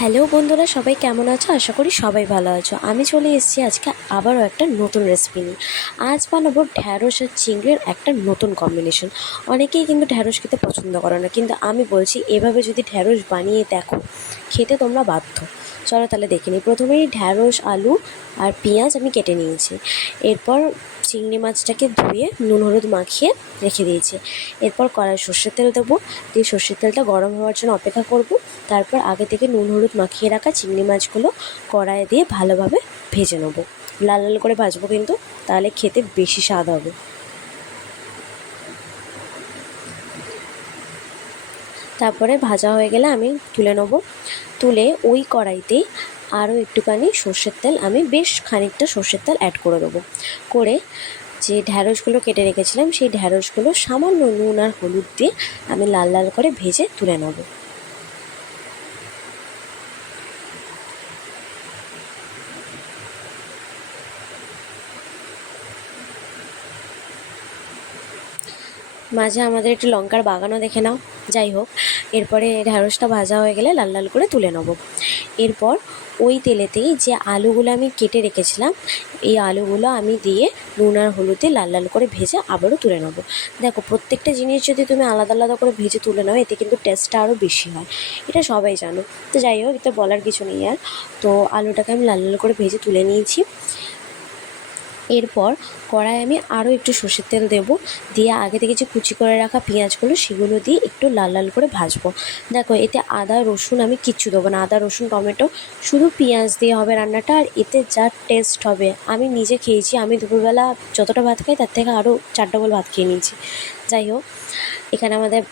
Hello বন্ধুরা, সবাই কেমন আছো? আশা করি সবাই ভালো আছো। আমি চলে এসেছি আজকে আবারও একটা নতুন রেসিপি নিয়ে। আজ বানাবো ঢ্যাঁড়স আর চিংড়ির একটা নতুন কম্বিনেশন। অনেকেই কিন্তু ঢ্যাঁড়স খেতে পছন্দ করে না, কিন্তু আমি বলছি এভাবে যদি ঢ্যাঁড়স বানিয়ে দেখো, খেতে তোমরা বাধ্য। চলো তাহলে দেখে নিই। প্রথমেই ঢ্যাঁড়স, আলু আর পেঁয়াজ আমি কেটে নিয়েছি। এরপর চিংড়ি মাছটাকে ধুয়ে নুন হলুদ মাখিয়ে রেখে দিয়েছি। এরপর কড়াই সর্ষের তেল দেবো, দিয়ে সর্ষের তেলটা গরম হওয়ার জন্য অপেক্ষা করব। তারপর আগে থেকে নুন হলুদ মাখিয়ে রাখা চিংড়ি মাছগুলো কড়াইয়ে দিয়ে ভালোভাবে ভেজে নেবো। লাল লাল করে ভাজবো কিন্তু, তাহলে খেতে বেশি স্বাদ হবে। তারপরে ভাজা হয়ে গেলে আমি তুলে নেব। তুলে ওই কড়াইতেই আরও একটুখানি সর্ষের তেল, আমি বেশ খানিকটা সর্ষের তেল অ্যাড করে দেবো। করে যে ঢ্যাঁড়সগুলো কেটে রেখেছিলাম সেই ঢ্যাঁড়সগুলো সামান্য নুন আর হলুদ দিয়ে আমি লাল লাল করে ভেজে তুলে নেব। মাঝে আমাদের একটু লঙ্কার বাগানও দেখে নাও। যাই হোক, এরপরে ঢ্যাঁড়সটা ভাজা হয়ে গেলে লাল লাল করে তুলে নেব। এরপর ওই তেলেতেই যে আলুগুলো আমি কেটে রেখেছিলাম, এই আলুগুলো আমি দিয়ে নুন আর হলুদে লাল লাল করে ভেজে আবারও তুলে নেব। দেখো, প্রত্যেকটা জিনিস যদি তুমি আলাদা আলাদা করে ভেজে তুলে নাও, এতে কিন্তু টেস্টটা আরও বেশি হয়। এটা সবাই জানো। তো যাই হোক, এটা বলার কিছু নেই আর। তো আলুটাকে আমি লাল লাল করে ভেজে তুলে নিয়েছি। এরপর কড়াই আমি আরও একটু সর্ষের তেল দেবো, দিয়ে আগে থেকে যে কুচি করে রাখা পেঁয়াজগুলো সেগুলো দিয়ে একটু লাল লাল করে ভাজবো। দেখো, এতে আদা রসুন আমি কিচ্ছু দেবো না। আদা রসুন টমেটো, শুধু পেঁয়াজ দিয়ে হবে রান্নাটা। আর এতে যা টেস্ট হবে, আমি নিজে খেয়েছি। আমি দুপুরবেলা যতটা ভাত খাই তার থেকে আরও 4 ডবল ভাত খেয়ে নিয়েছি। যাই হোক, এখানে আমাদের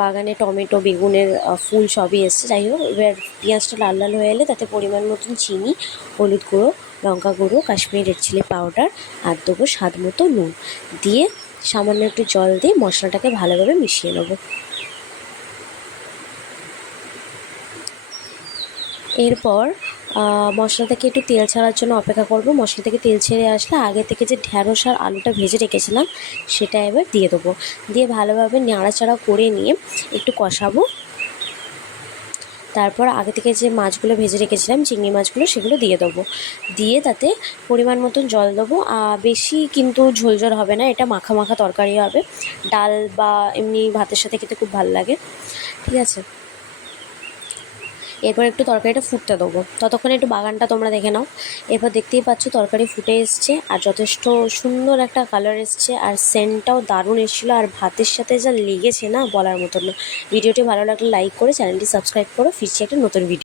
বাগানে টমেটো, বেগুনের ফুল সবই এসছে। যাই হোক, এবার পেঁয়াজটা লাল লাল হয়ে এলে তাতে পরিমাণ মতন চিনি, হলুদ গুঁড়ো, লঙ্কা গুঁড়ো, কাশ্মীরি রেড চিলি পাউডার আর দেবো স্বাদ মতো নুন, দিয়ে সামান্য একটু জল দিয়ে মশলাটাকে ভালোভাবে মিশিয়ে নেবো। এরপর মশলা থেকে একটু তেল ছাড়ার জন্য অপেক্ষা করব। মশলা থেকে তেল ছেড়ে আসলে আগে থেকে যে ঢ্যাঁড়স আর আলুটা ভেজে রেখেছিলাম সেটা এবার দিয়ে দেবো। দিয়ে ভালোভাবে নাড়াচাড়া করে নিয়ে একটু কষাবো। তারপর আগে থেকে যে মাছগুলো ভেজে রেখেছিলাম, চিংড়ি মাছগুলো, সেগুলো দিয়ে দেবো। দিয়ে তাতে পরিমাণ মতন জল দেবো। বেশি কিন্তু ঝোলঝোল হবে না, এটা মাখা মাখা তরকারি হবে। ডাল বা এমনি ভাতের সাথে খেতে খুব ভালো লাগে। ঠিক আছে, এরপর একটু তরকারিটা ফুটতে দেবো। ততক্ষণে একটু বাগানটা তোমরা দেখে নাও। এরপর দেখতেই পাচ্ছ তরকারি ফুটে এসছে আর যথেষ্ট সুন্দর একটা কালার এসছে, আর সেন্টটাও দারুণ এসেছিলো। আর ভাতের সাথে যা লেগেছে না, বলার মতো না। ভিডিওটি ভালো লাগলে লাইক করে চ্যানেলটি সাবস্ক্রাইব করো। ফিরছি একটা নতুন ভিডিও।